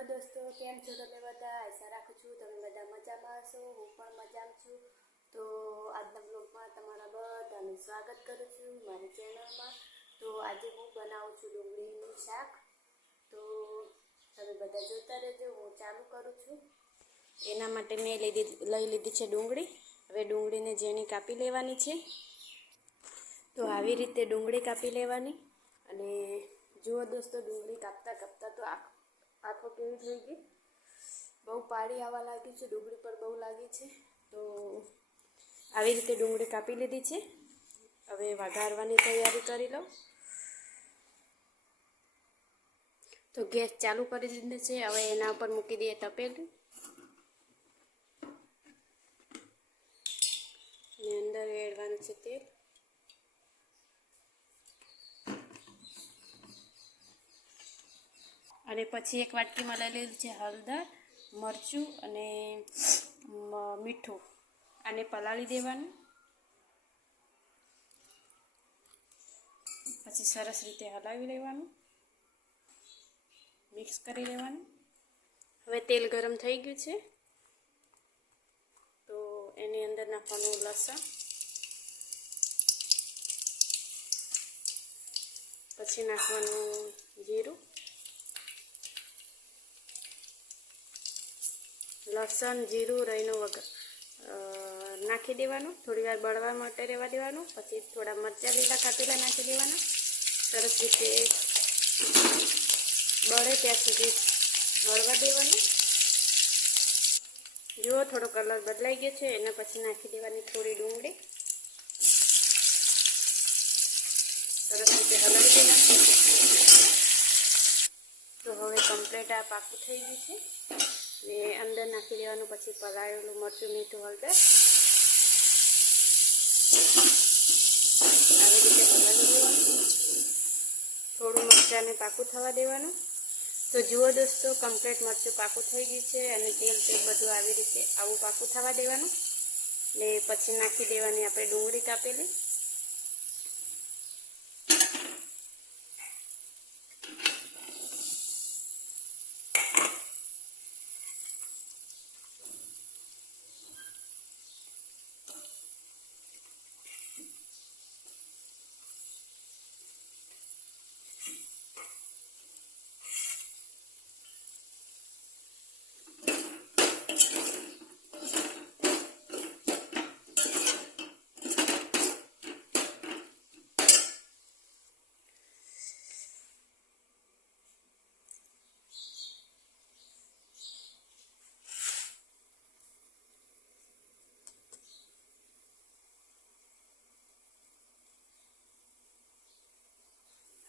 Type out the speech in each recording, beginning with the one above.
Hello दोस्तों, केम छो तमे बधा? आशा राखું છું તમે બધા મજામાં હશો. હું પણ મજામાં છું. તો આજના બ્લોગમાં તમારા બધાનું સ્વાગત કરું છું મારી ચેનલમાં. તો આજે હું બનાવું છું ડુંગળીનું શાક. તો તમે બધા જોતા રહેજો, હું ચાલુ કરું છું. એના માટે મેં લઈ લીધી છે ડુંગળી. હવે ડુંગળીને ઝીણી કાપી લેવાની છે. તો આવી રીતે ડુંગળી કાપી લેવાની. અને જુઓ દોસ્તો, ડુંગળી કાપતા કાપતા તો આંખો કેવી થઈ ગઈ, બહુ પાડી આવવા લાગી છે, ડુંગળી પર બહુ લાગી છે. તો આવી રીતે ડુંગળી કાપી લીધી છે. હવે વઘારવાની તૈયારી કરી લો. તો ગેસ ચાલુ કરી દીધો છે. હવે એના ઉપર મૂકી દઈએ તપેલું. ને અંદર રેડવાનું છે તેલ. અને પછી એક વાટકીમાં લઈ લીધું છે હળદર, મરચું અને મીઠું. આને પલાળી દેવાનું. પછી સરસ રીતે હલાવી લેવાનું, મિક્સ કરી લેવાનું. હવે તેલ ગરમ થઈ ગયું છે. તો એની અંદર નાખવાનું લસણ, પછી નાખવાનું જીરું. લસણ, જીરું, રાઈનો વગર નાખી દેવાનું. થોડી વાર બળવા માટે રહેવા દેવાનું. પછી થોડા મરચાં લીલા કાપેલા નાખી દેવાના. સરસ રીતે બળે ત્યાં સુધી બળવા દેવાનું. જુઓ, થોડો કલર બદલાઈ ગયો છે. એના પછી નાખી દેવાની થોડી ડુંગળી. સરસ રીતે હલાવી દેવાનું. તો હવે કમ્પ્લીટ આ પાકું થઈ ગયું છે. ને અંદર નાખી દેવાનું પછી પલાળેલું મરચું, મીઠું, હળદર. આવી રીતે હલાવી દેવાનું. થોડું મરચાંને પાકું થવા દેવાનું. તો જુઓ દોસ્તો, કમ્પ્લીટ મરચું પાકું થઈ ગયું છે. અને તેલ બધું આવી રીતે આવું પાકું થવા દેવાનું. ને પછી નાખી દેવાની આપણે ડુંગળી કાપેલી.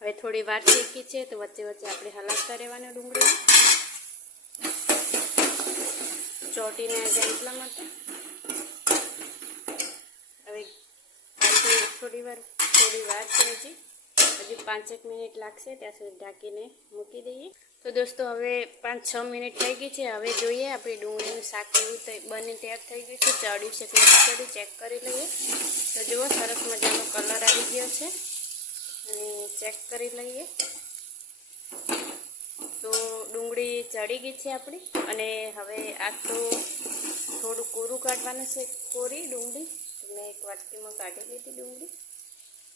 હવે થોડી વાર શેકી છે, તો વચ્ચે વચ્ચે આપણે હલાવતા રહેવાના ડુંગળીને. ચોટીને જાય એટલા માટે. હવે થોડી વાર છે. હજી 5-1 મિનિટ લાગશે, ત્યાં સુધી ઢાંકીને મૂકી દઈએ. તો દોસ્તો, હવે 5-6 મિનિટ થઈ ગઈ છે. હવે જોઈએ આપણે ડુંગળીનું શાક કેવું બની તૈયાર થઈ ગયું છે. ચડ્યું છે કે નથી ચડ્યું ચેક કરી લઈએ. તો જુઓ, સરસ મજાનો કલર આવી ગયો છે. અને ચેક કરી લઈએ. તો ડુંગળી ચડી ગઈ છે આપણી. અને હવે આ તો થોડું કોરું કાઢવાનું છે, કોરી ડુંગળી. મેં એક વાટકીમાં કાઢી લીધી ડુંગળી.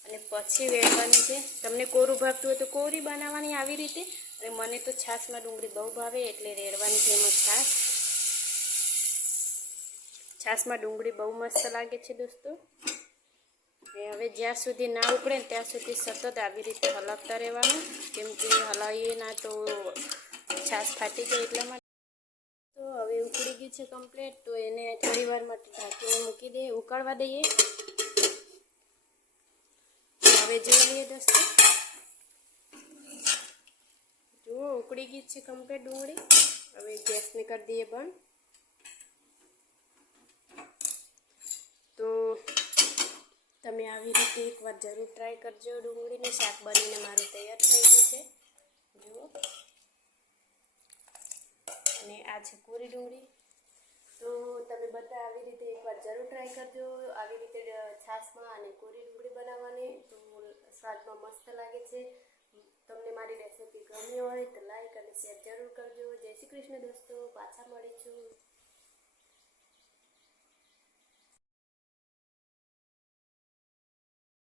અને પછી વેડવાની છે. તમને કોરું ભાવતું હોય તો કોરી બનાવવાની આવી રીતે. અને મને તો છાશમાં ડુંગળી બહુ ભાવે, એટલે રેડવાની છે એમાં છાશ. છાશમાં ડુંગળી બહુ મસ્ત લાગે છે દોસ્તો. હવે જ્યાં સુધી ના ઉકળે ને ત્યાં સુધી સતત આવી રીતે હલાવતા રહેવાનું. કેમ કે હલાવીએ ના તો છાશ ફાટી જાય એટલા માટે. તો હવે ઉકળી ગયું છે કમ્પ્લીટ. તો એને થોડી વાર માટે ઢાંકીને મૂકી દઈએ, ઉકળવા દઈએ. હવે જોઈ લઈએ દોસ્તો. જુઓ, ઉકળી ગઈ છે કમ્પ્લીટ ડુંગળી. હવે ગેસને કરી દઈએ બંધ. તો તમે આવી રીતે એકવાર જરૂર ટ્રાય કરજો. ડુંગળીનું શાક બનીને મારું તૈયાર થઈ ગયું છે. જુઓ, અને આ છે કોરી ડુંગળી. તો તમે બધા આવી રીતે એકવાર જરૂર ટ્રાય કરજો. આવી રીતે છાશમાં અને કોરી ડુંગળી બનાવવાની. તો સ્વાદમાં મસ્ત લાગે છે. તમને મારી રેસીપી ગમી હોય તો લાઈક અને શેર જરૂર કરજો. જય શ્રી કૃષ્ણ. કૃષ્ણ દોસ્તો, પાછા મળીશું